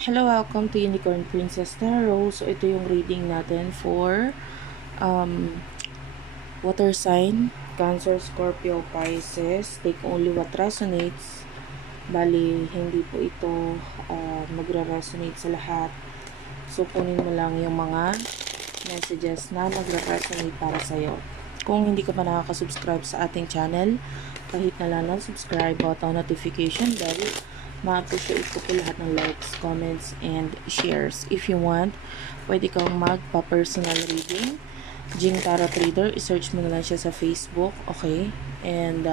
Hello, welcome to Unicorn Princess Tarot. So, ito yung reading natin for um, water sign, Cancer, Scorpio, Pisces. Take only what resonates. Bali, hindi po ito magre-resonate sa lahat. So, kunin mo lang yung mga messages na magre-resonate para sa'yo. Kung hindi ka pa nakaka-subscribe sa ating channel, kahit na lang ng subscribe button, notification bell, ma-appreciate ko po lahat ng likes, comments, and shares. If you want, pwede kang magpa-personal reading. Jing Tarot Reader, i-search mo na lang siya sa Facebook, okay? And,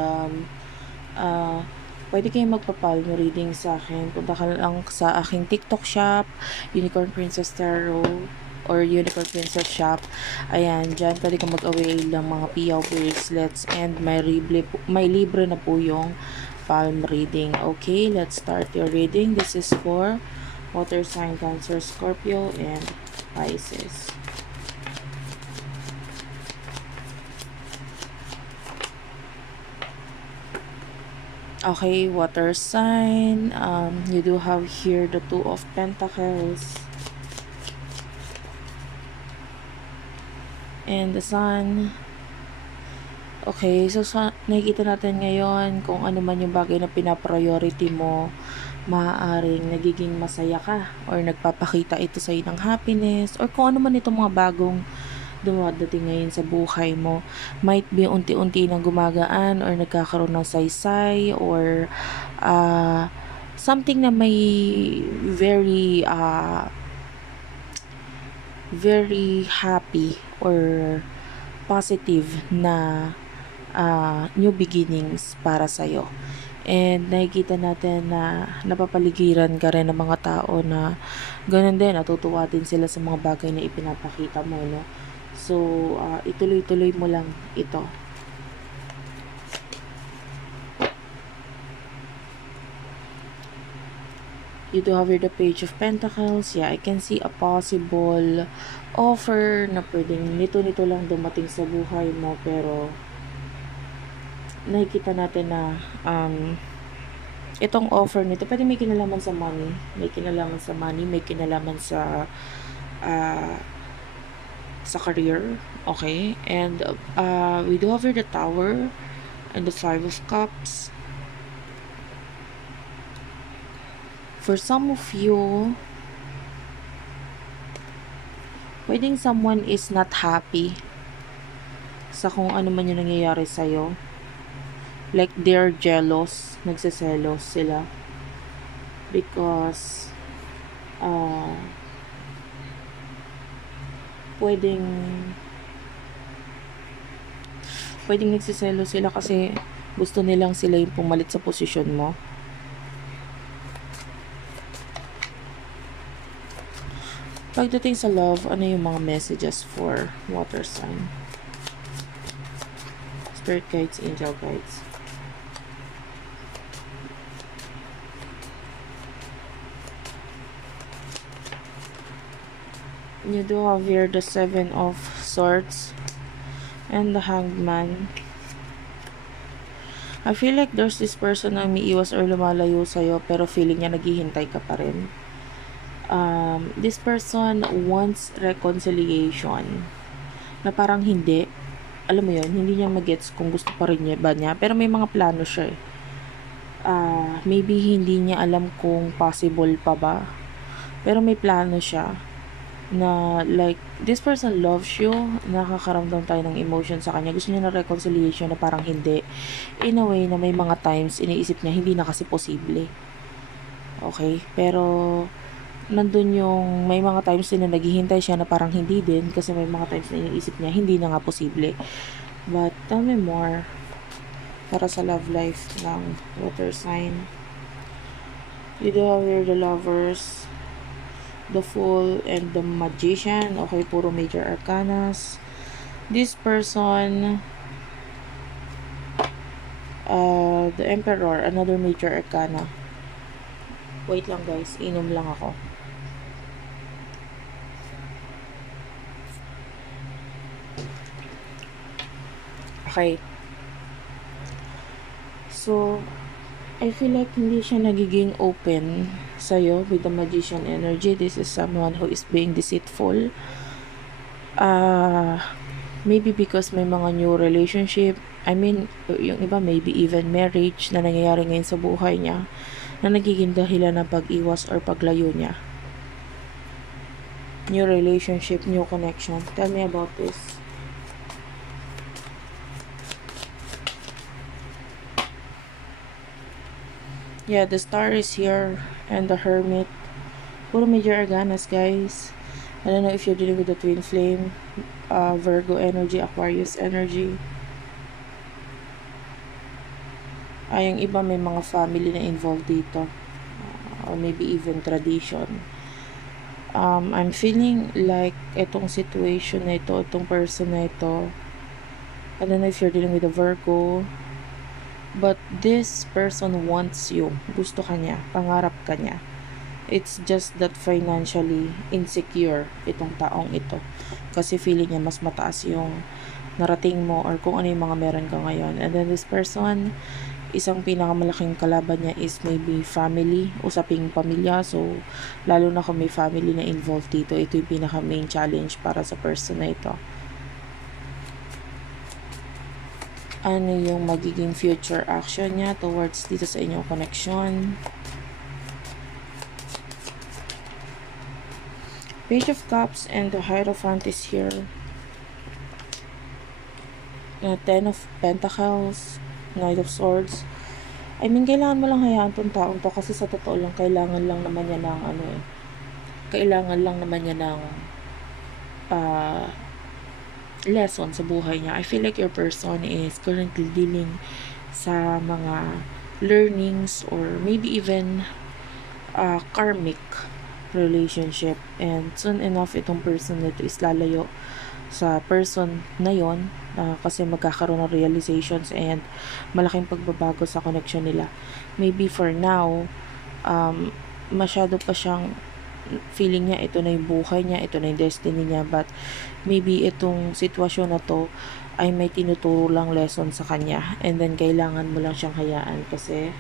pwede kayong magpa-palm reading sa akin. Punta ka lang sa aking TikTok shop, Unicorn Princess Tarot, or Unicorn Princess Shop. Ayan, dyan pwede kang mag-avail ng mga piyaw bracelets and may libre na po yung palm reading. Okay, let's start your reading. This is for water sign, Cancer, Scorpio, and Pisces. Okay, water sign. You do have here the Two of Pentacles and the Sun. Okay, so nakikita natin ngayon kung ano man yung bagay na pinapriority mo, maaaring nagiging masaya ka or nagpapakita ito sa ng happiness or kung ano man itong mga bagong dumadating ngayon sa buhay mo. Might be unti-unti nang gumagaan or nagkakaroon ng saysay or something na may very happy or positive na new beginnings para sa'yo. And nakikita natin na napapaligiran ka rin ng mga tao na ganun din, natutuwa din sila sa mga bagay na ipinapakita mo, no? So, ituloy-tuloy mo lang ito. You do have here the Page of Pentacles. Yeah, I can see a possible offer na pwedeng nito-nito lang dumating sa buhay mo, pero nakikita natin na itong offer nito, pwede may kinalaman sa money, may kinalaman sa career, okay? And we do have here the Tower and the Five of Cups. For some of you, pwedeng someone is not happy sa kung ano man yung nangyayari sa'yo. Like they're jealous, nagseselos sila because pwedeng nagseselos sila kasi gusto nilang sila yung pumalit sa posisyon mo. Pagdating sa love, ano yung mga messages for water sign? Spirit guides, angel guides. You do have here the Seven of Swords and the Hanged Man. I feel like there's this person na umiiwas or lumalayo sa'yo pero feeling niya naghihintay ka pa rin. This person wants reconciliation na parang hindi, alam mo yun, hindi niya magets kung gusto pa rin niya ba niya, pero may mga plano siya eh. Maybe hindi niya alam kung possible pa ba, pero may plano siya na like, this person loves you, nakakaramdam tayo ng emotion sa kanya, gusto niya na reconciliation na parang hindi, in a way na may mga times iniisip niya hindi na kasi posible, okay, pero nandun yung may mga times din na naghihintay siya na parang hindi din kasi may mga times na iniisip niya hindi na nga posible. But tell me more para sa love life ng water sign. You do have here the Lovers, the Fool, and the Magician. Okay, puro major arcanas. This person, the Emperor, another major arcana. Wait lang guys, inom lang ako. Okay. So, I feel like hindi siya nagiging open sa'yo with the Magician energy. This is someone who is being deceitful. Maybe because may mga new relationship. I mean, yung iba maybe even marriage na nangyayari ngayon sa buhay niya na nagiging dahilan ng pag-iwas or paglayo niya. New relationship, new connection. Tell me about this. Yeah, the Star is here and the Hermit. Puro major arcanas, guys. I don't know if you're dealing with the Twin Flame, Virgo energy, Aquarius energy. Yung iba may mga family na involved dito. Or maybe even tradition. I'm feeling like itong situation na ito, itong person na ito, I don't know if you're dealing with a Virgo, but this person wants you. Gusto ka niya. Pangarap ka niya. It's just that financially insecure itong taong ito. Kasi feeling niya mas mataas yung narating mo or kung ano yung mga meron ka ngayon. And then this person, isang pinakamalaking kalaban niya is maybe family, usaping pamilya. So, lalo na kung may family na involved dito, ito yung pinaka main challenge para sa person na ito. Ano yung magiging future action niya towards dito sa inyong connection? Page of Cups and the Hierophant is here. Ten of Pentacles, Knight of Swords. I mean, kailangan mo lang hayaan tong taong to kasi sa totoo lang, kailangan lang naman niya ng lesson sa buhay niya. I feel like your person is currently dealing sa mga learnings or maybe even karmic relationship, and soon enough itong person nito is lalayo sa person na yon kasi magkakaroon ng realizations and malaking pagbabago sa connection nila. Maybe for now masyado pa siyang feeling niya ito na yung buhay niya, ito na yung destiny niya, but maybe itong sitwasyon na to ay may tinuturo lang lesson sa kanya, and then kailangan mo lang siyang hayaan kasi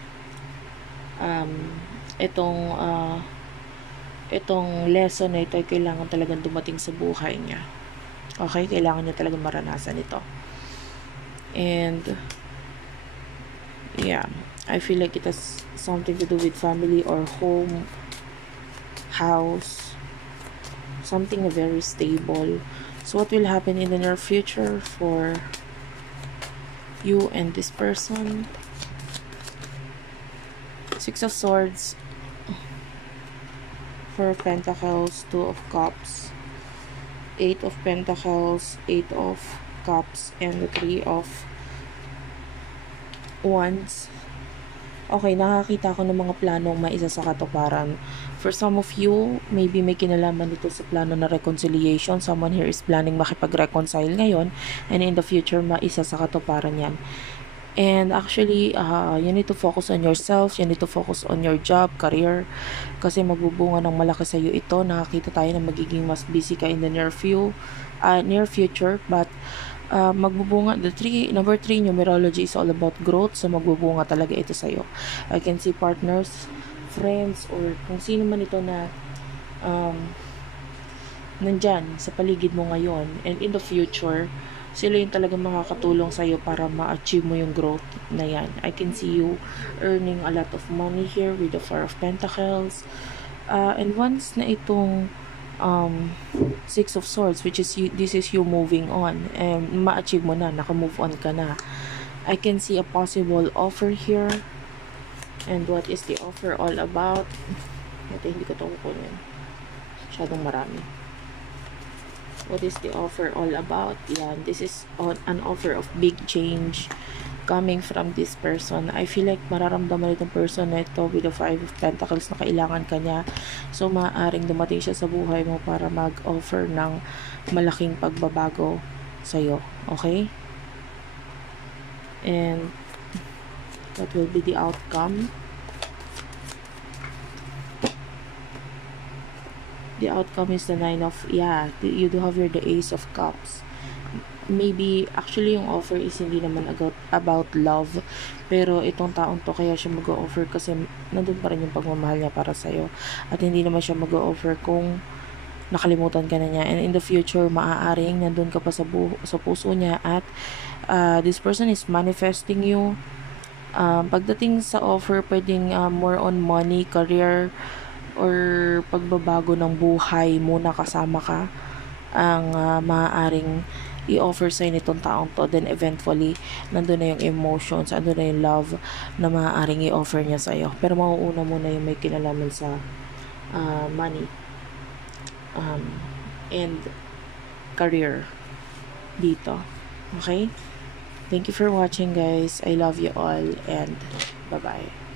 itong lesson na ito ay kailangan talagang dumating sa buhay niya. Okay? Kailangan niya talagang maranasan ito. And yeah, I feel like it has something to do with family or home, house, something very stable. So what will happen in the near future for you and this person? Six of Swords, Four of Pentacles, Two of Cups, Eight of Pentacles, Eight of Cups, and the Three of Wands. Okay, nakakita ko ng mga planong maisa sa katuparan. For some of you, maybe may kinalaman dito sa plano na reconciliation. Someone here is planning makipag-reconcile ngayon, and in the future, maisa sa katuparan yan. And actually, you need to focus on yourself, you need to focus on your job, career, kasi magbubunga ng malaki sa iyo ito. Nakakita tayo na magiging mas busy ka in the near future, but magbubunga. Number 3 numerology is all about growth, so magbubunga talaga ito sa iyo. I can see partners, friends, or kung sino man ito na nandyan sa paligid mo ngayon, and in the future sila yung talagang makakatulong sa'yo para ma-achieve mo yung growth na yan. I can see you earning a lot of money here with the Four of Pentacles. And once na itong Six of Swords, which is this is you moving on, and ma-achieve mo na, naka-move on ka na. I can see a possible offer here. And what is the offer all about? Ito, hindi ko ito kukunin. Masyadong marami. What is the offer all about? Yan, this is an offer of big change coming from this person. I feel like mararamdaman itong person na ito with the Five of Pentacles na kailangan ka niya. So, maaaring dumating siya sa buhay mo para mag-offer ng malaking pagbabago sa'yo. Okay? And what will be the outcome? The outcome is the Nine of, you do have here the Ace of Cups. maybe actually yung offer is hindi naman about love, pero itong taong to kaya siya mag-o-offer kasi nandun pa rin yung pagmamahal niya para sa'yo, at hindi naman siya mag-o-offer kung nakalimutan ka na niya, and in the future maaaring nandun ka pa sa puso niya, at this person is manifesting you. Pagdating sa offer, pwedeng more on money, career, or pagbabago ng buhay muna kasama ka ang maaaring i-offer sa'yo nitong taong to. Then eventually nandun na yung emotions, nandun na yung love na maaaring i-offer niya sa'yo, pero mauuna muna yung may kinalaman sa money and career dito. Okay, thank you for watching, guys. I love you all, and bye bye.